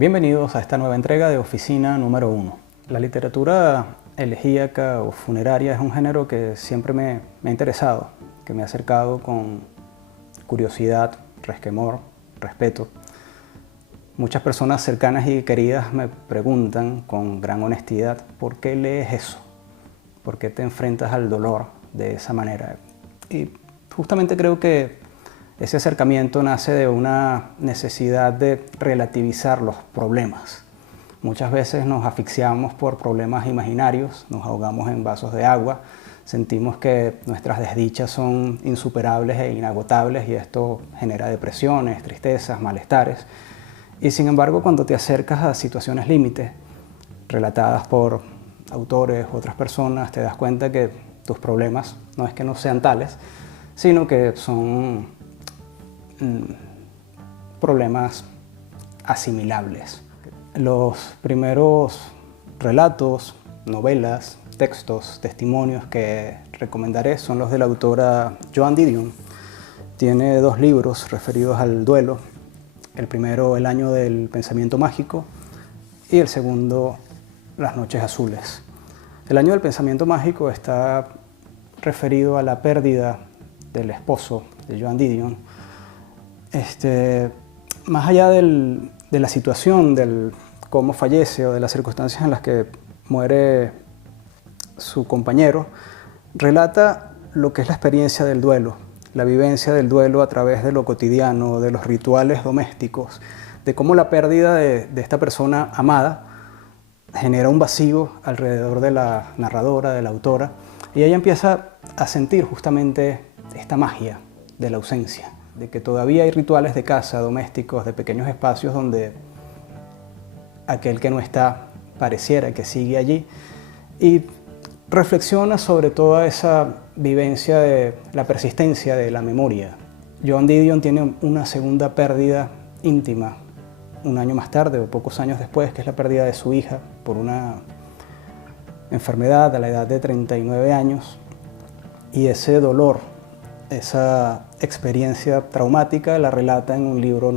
Bienvenidos a esta nueva entrega de Oficina número 1. La literatura elegíaca o funeraria es un género que siempre me ha interesado, que me ha acercado con curiosidad, resquemor, respeto. Muchas personas cercanas y queridas me preguntan con gran honestidad, ¿por qué lees eso? ¿Por qué te enfrentas al dolor de esa manera? Y justamente creo que ese acercamiento nace de una necesidad de relativizar los problemas. Muchas veces nos asfixiamos por problemas imaginarios, nos ahogamos en vasos de agua, sentimos que nuestras desdichas son insuperables e inagotables y esto genera depresiones, tristezas, malestares. Y sin embargo, cuando te acercas a situaciones límites, relatadas por autores u otras personas, te das cuenta que tus problemas no es que no sean tales, sino que son problemas asimilables. Los primeros relatos, novelas, textos, testimonios que recomendaré son los de la autora Joan Didion. Tiene dos libros referidos al duelo. El primero, El año del pensamiento mágico, y el segundo, Las noches azules. El año del pensamiento mágico está referido a la pérdida del esposo de Joan Didion. Más allá de la situación, del cómo fallece o de las circunstancias en las que muere su compañero, relata lo que es la experiencia del duelo, la vivencia del duelo a través de lo cotidiano, de los rituales domésticos, de cómo la pérdida de esta persona amada genera un vacío alrededor de la narradora, de la autora, y ella empieza a sentir justamente esta magia de la ausencia, de que todavía hay rituales de casa, domésticos, de pequeños espacios donde aquel que no está pareciera que sigue allí, y reflexiona sobre toda esa vivencia de la persistencia de la memoria. Joan Didion tiene una segunda pérdida íntima un año más tarde o pocos años después, que es la pérdida de su hija por una enfermedad a la edad de 39 años, y ese dolor, esa experiencia traumática la relata en un libro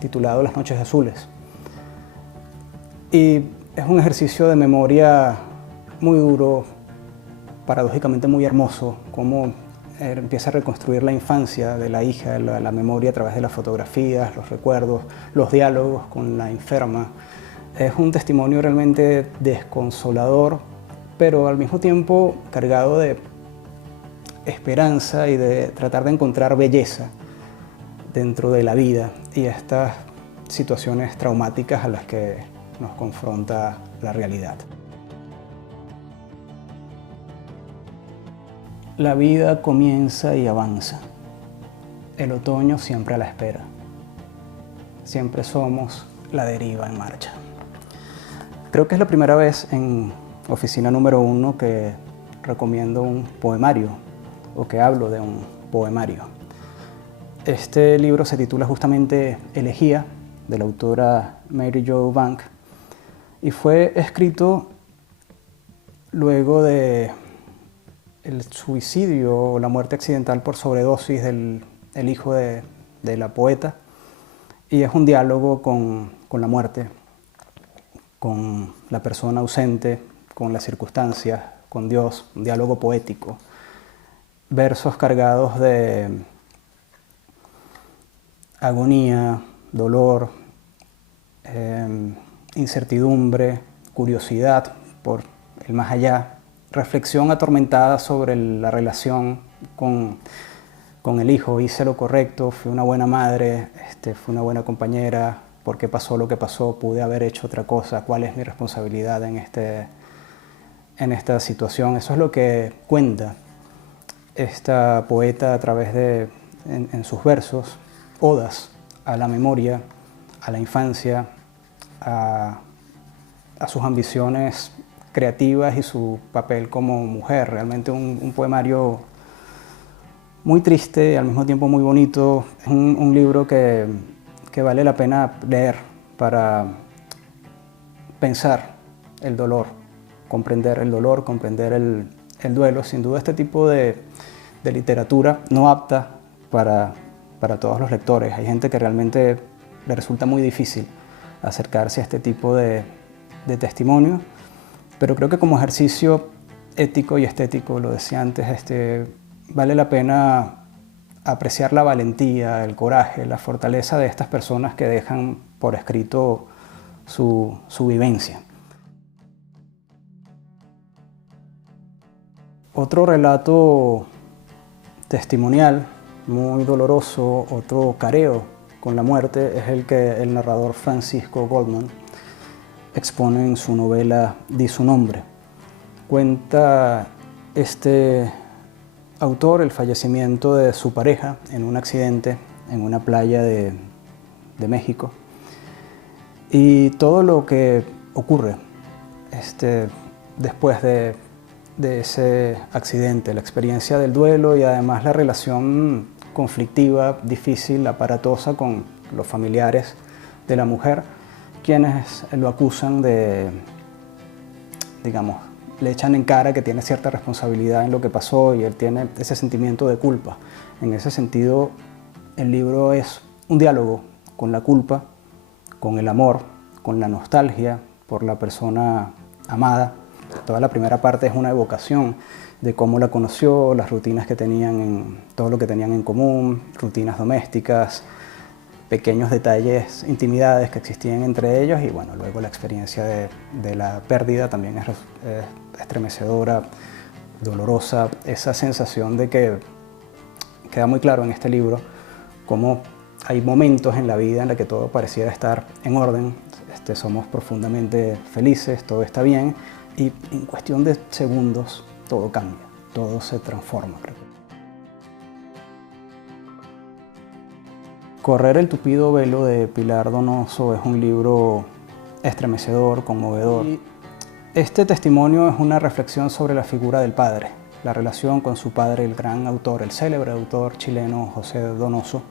titulado Las noches azules. Y es un ejercicio de memoria muy duro, paradójicamente muy hermoso, cómo empieza a reconstruir la infancia de la hija, la memoria a través de las fotografías, los recuerdos, los diálogos con la enferma. Es un testimonio realmente desconsolador, pero al mismo tiempo cargado de esperanza y de tratar de encontrar belleza dentro de la vida y estas situaciones traumáticas a las que nos confronta la realidad. La vida comienza y avanza. El otoño siempre a la espera. Siempre somos la deriva en marcha. Creo que es la primera vez en Oficina número 1 que recomiendo un poemario o que hablo de un poemario. Este libro se titula justamente Elegía, de la autora Mary Jo Bank, y fue escrito luego de el suicidio o la muerte accidental por sobredosis del hijo de la poeta, y es un diálogo con la muerte, con la persona ausente, con las circunstancias, con Dios, un diálogo poético. Versos cargados de agonía, dolor, incertidumbre, curiosidad por el más allá, reflexión atormentada sobre la relación con el hijo. Hice lo correcto, fui una buena madre, fui una buena compañera, ¿por qué pasó lo que pasó? Pude haber hecho otra cosa, ¿cuál es mi responsabilidad en esta situación? Eso es lo que cuenta esta poeta a través de, en sus versos, odas a la memoria, a la infancia, a sus ambiciones creativas y su papel como mujer. Realmente un poemario muy triste y al mismo tiempo muy bonito. Es un libro que vale la pena leer para pensar el dolor, comprender el dolor, comprender el duelo. Sin duda este tipo de literatura no apta para todos los lectores. Hay gente que realmente le resulta muy difícil acercarse a este tipo de testimonio, pero creo que como ejercicio ético y estético, lo decía antes, vale la pena apreciar la valentía, el coraje, la fortaleza de estas personas que dejan por escrito su vivencia. Otro relato testimonial muy doloroso, otro careo con la muerte, es el que el narrador Francisco Goldman expone en su novela Di su nombre. Cuenta este autor el fallecimiento de su pareja en un accidente en una playa de México y todo lo que ocurre después de ese accidente, la experiencia del duelo y además la relación conflictiva, difícil, aparatosa con los familiares de la mujer, quienes lo acusan de, digamos, le echan en cara que tiene cierta responsabilidad en lo que pasó y él tiene ese sentimiento de culpa. En ese sentido, el libro es un diálogo con la culpa, con el amor, con la nostalgia por la persona amada. Toda la primera parte es una evocación de cómo la conoció, las rutinas que tenían, todo lo que tenían en común, rutinas domésticas, pequeños detalles, intimidades que existían entre ellos y bueno, luego la experiencia de la pérdida también es estremecedora, dolorosa, esa sensación de que queda muy claro en este libro cómo hay momentos en la vida en los que todo pareciera estar en orden, somos profundamente felices, todo está bien y en cuestión de segundos todo cambia, todo se transforma. Correr el tupido velo de Pilar Donoso es un libro estremecedor, conmovedor. Y este testimonio es una reflexión sobre la figura del padre, la relación con su padre, el gran autor, el célebre autor chileno José Donoso.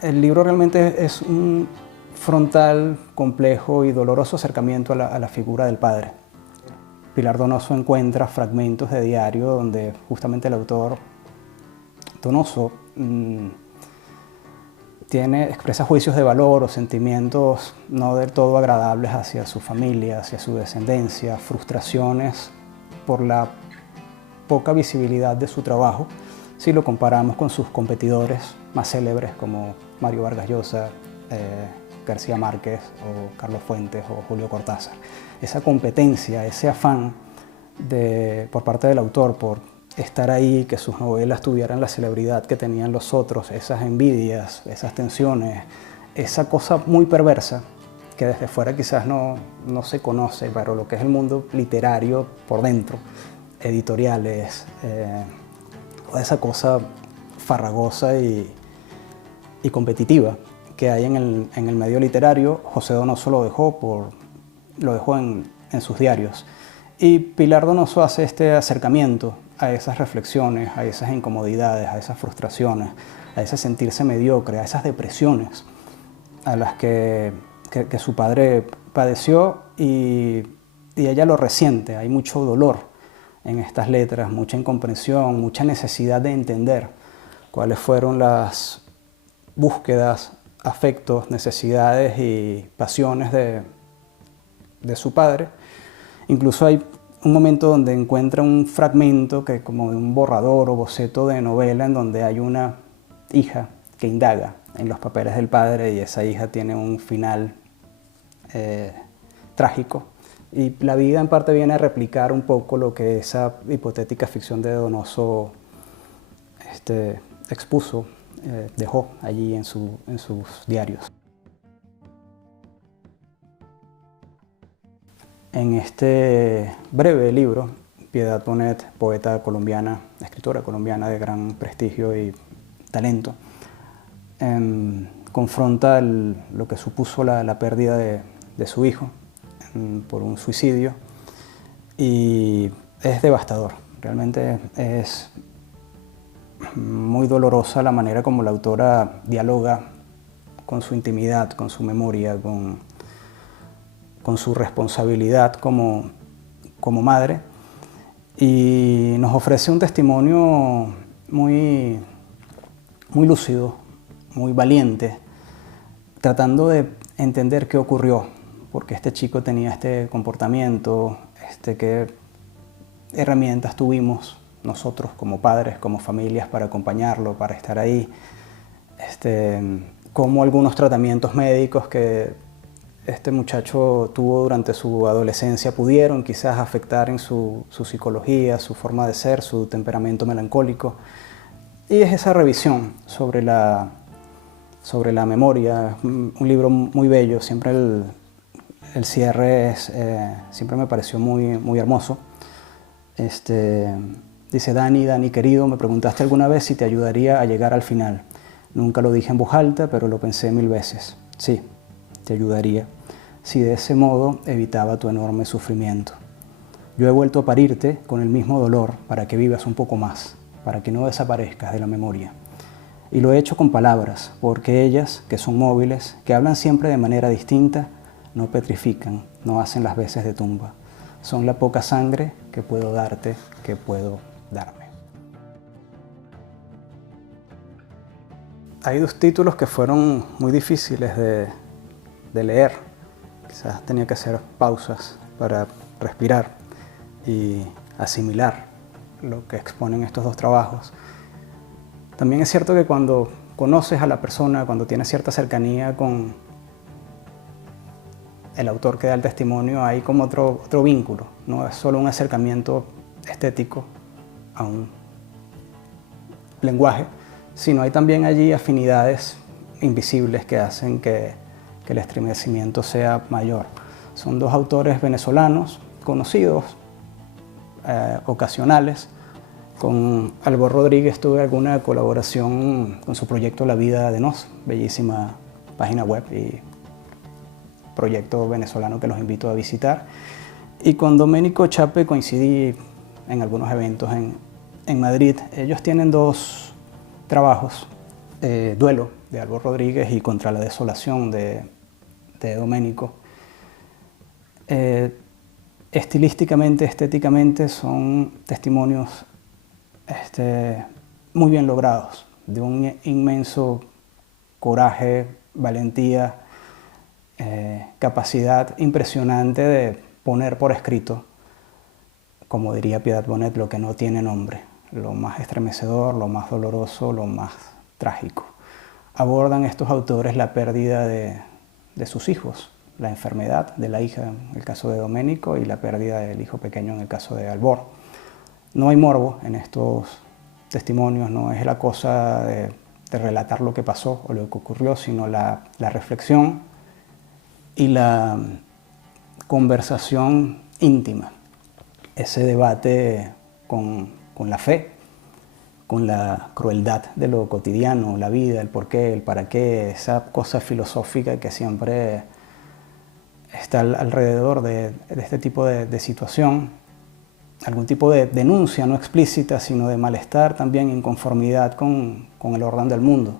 El libro realmente es un frontal, complejo y doloroso acercamiento a la figura del padre. Pilar Donoso encuentra fragmentos de diario donde justamente el autor Donoso expresa juicios de valor o sentimientos no del todo agradables hacia su familia, hacia su descendencia, frustraciones por la poca visibilidad de su trabajo si lo comparamos con sus competidores más célebres como Mario Vargas Llosa, García Márquez o Carlos Fuentes o Julio Cortázar. Esa competencia, ese afán por parte del autor por estar ahí, que sus novelas tuvieran la celebridad que tenían los otros, esas envidias, esas tensiones, esa cosa muy perversa que desde fuera quizás no se conoce, pero lo que es el mundo literario por dentro, editoriales, toda esa cosa farragosa y competitiva que hay en el medio literario, José Donoso lo dejó en sus diarios. Y Pilar Donoso hace este acercamiento a esas reflexiones, a esas incomodidades, a esas frustraciones, a ese sentirse mediocre, a esas depresiones a las que su padre padeció y ella lo resiente. Hay mucho dolor en estas letras, mucha incomprensión, mucha necesidad de entender cuáles fueron las búsquedas, afectos, necesidades y pasiones de su padre. Incluso hay un momento donde encuentra un fragmento que como de un borrador o boceto de novela en donde hay una hija que indaga en los papeles del padre y esa hija tiene un final trágico. Y la vida en parte viene a replicar un poco lo que esa hipotética ficción de Donoso expuso, dejó allí en sus diarios. En este breve libro, Piedad Bonet, poeta colombiana, escritora colombiana de gran prestigio y talento, confronta lo que supuso la pérdida de su hijo por un suicidio y es devastador. Realmente es muy dolorosa la manera como la autora dialoga con su intimidad, con su memoria, con su responsabilidad como madre y nos ofrece un testimonio muy lúcido, muy valiente, tratando de entender qué ocurrió por qué este chico tenía este comportamiento, qué herramientas tuvimos nosotros como padres, como familias para acompañarlo, para estar ahí, cómo algunos tratamientos médicos que este muchacho tuvo durante su adolescencia pudieron quizás afectar en su psicología, su forma de ser, su temperamento melancólico. Y es esa revisión sobre la memoria, un libro muy bello, siempre el cierre siempre me pareció muy hermoso. Dice: Dani querido, me preguntaste alguna vez si te ayudaría a llegar al final. Nunca lo dije en voz alta, pero lo pensé 1000 veces. Sí, te ayudaría, si de ese modo evitaba tu enorme sufrimiento. Yo he vuelto a parirte con el mismo dolor para que vivas un poco más, para que no desaparezcas de la memoria. Y lo he hecho con palabras, porque ellas, que son móviles, que hablan siempre de manera distinta, no petrifican, no hacen las veces de tumba. Son la poca sangre que puedo darte, que puedo darme. Hay 2 títulos que fueron muy difíciles de leer. Quizás tenía que hacer pausas para respirar y asimilar lo que exponen estos 2 trabajos. También es cierto que cuando conoces a la persona, cuando tienes cierta cercanía con el autor que da el testimonio, hay como otro vínculo, no es solo un acercamiento estético a un lenguaje, sino hay también allí afinidades invisibles que hacen que el estremecimiento sea mayor. Son 2 autores venezolanos conocidos, ocasionales. Con Albor Rodríguez tuve alguna colaboración con su proyecto La Vida de Nos, bellísima página web y proyecto venezolano que los invito a visitar. Y con Domenico Chape coincidí en algunos eventos en Madrid. Ellos tienen 2 trabajos, Duelo, de Albor Rodríguez, y Contra la Desolación, de Domenico. Estilísticamente, estéticamente, son testimonios muy bien logrados, de un inmenso coraje, valentía, capacidad impresionante de poner por escrito, como diría Piedad Bonet, lo que no tiene nombre, lo más estremecedor, lo más doloroso, lo más trágico. Abordan estos autores la pérdida de sus hijos, la enfermedad de la hija en el caso de Domenico y la pérdida del hijo pequeño en el caso de Albor. No hay morbo en estos testimonios, no es la cosa de relatar lo que pasó o lo que ocurrió, sino la reflexión y la conversación íntima, ese debate con la fe, con la crueldad de lo cotidiano, la vida, el porqué, el para qué, esa cosa filosófica que siempre está alrededor de este tipo de situación, algún tipo de denuncia no explícita, sino de malestar también, inconformidad con el orden del mundo.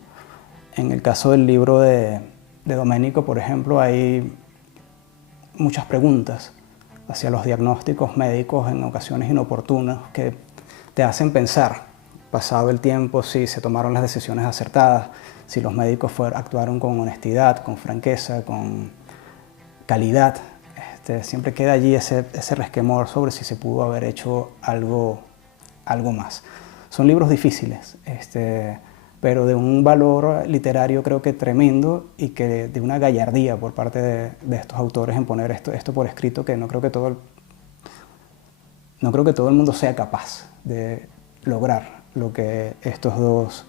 En el caso del libro de Domenico, por ejemplo, hay muchas preguntas hacia los diagnósticos médicos en ocasiones inoportunos que te hacen pensar, pasado el tiempo, si se tomaron las decisiones acertadas, si los médicos actuaron con honestidad, con franqueza, con calidad. Siempre queda allí ese resquemor sobre si se pudo haber hecho algo más. Son libros difíciles, pero de un valor literario creo que tremendo y que de una gallardía por parte de estos autores en poner esto por escrito, que no creo que todo el mundo sea capaz de lograr lo que estos 2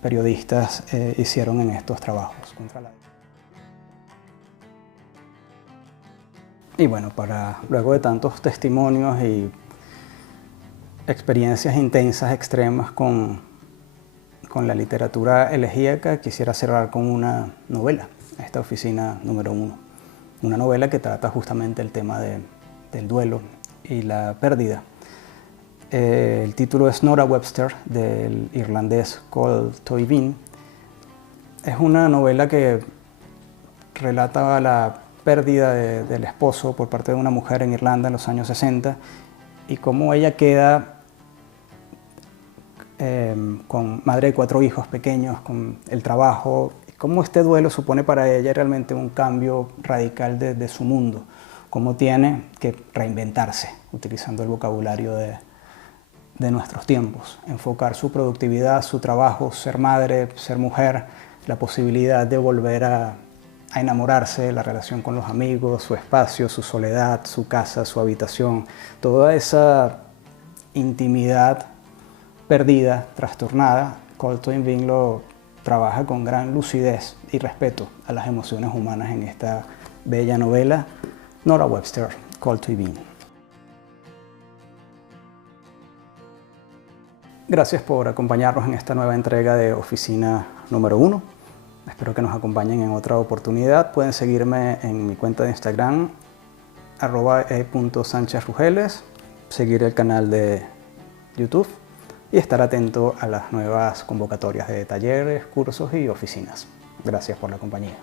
periodistas hicieron en estos trabajos. Y bueno, luego de tantos testimonios y experiencias intensas, extremas con la literatura elegíaca, quisiera cerrar con una novela, esta oficina número 1. Una novela que trata justamente el tema del duelo y la pérdida. El título es Nora Webster, del irlandés Cole Toivin. Es una novela que relata la pérdida del esposo por parte de una mujer en Irlanda en los años 60 y cómo ella queda con madre de 4 hijos pequeños, con el trabajo, cómo este duelo supone para ella realmente un cambio radical de su mundo, cómo tiene que reinventarse, utilizando el vocabulario de nuestros tiempos, enfocar su productividad, su trabajo, ser madre, ser mujer, la posibilidad de volver a enamorarse, la relación con los amigos, su espacio, su soledad, su casa, su habitación, toda esa intimidad perdida, trastornada. Call to Being lo trabaja con gran lucidez y respeto a las emociones humanas en esta bella novela, Nora Webster, Call to Being. Gracias por acompañarnos en esta nueva entrega de Oficina número 1. Espero que nos acompañen en otra oportunidad. Pueden seguirme en mi cuenta de Instagram, @e.sanchezrugeles, seguir el canal de YouTube y estar atento a las nuevas convocatorias de talleres, cursos y oficinas. Gracias por la compañía.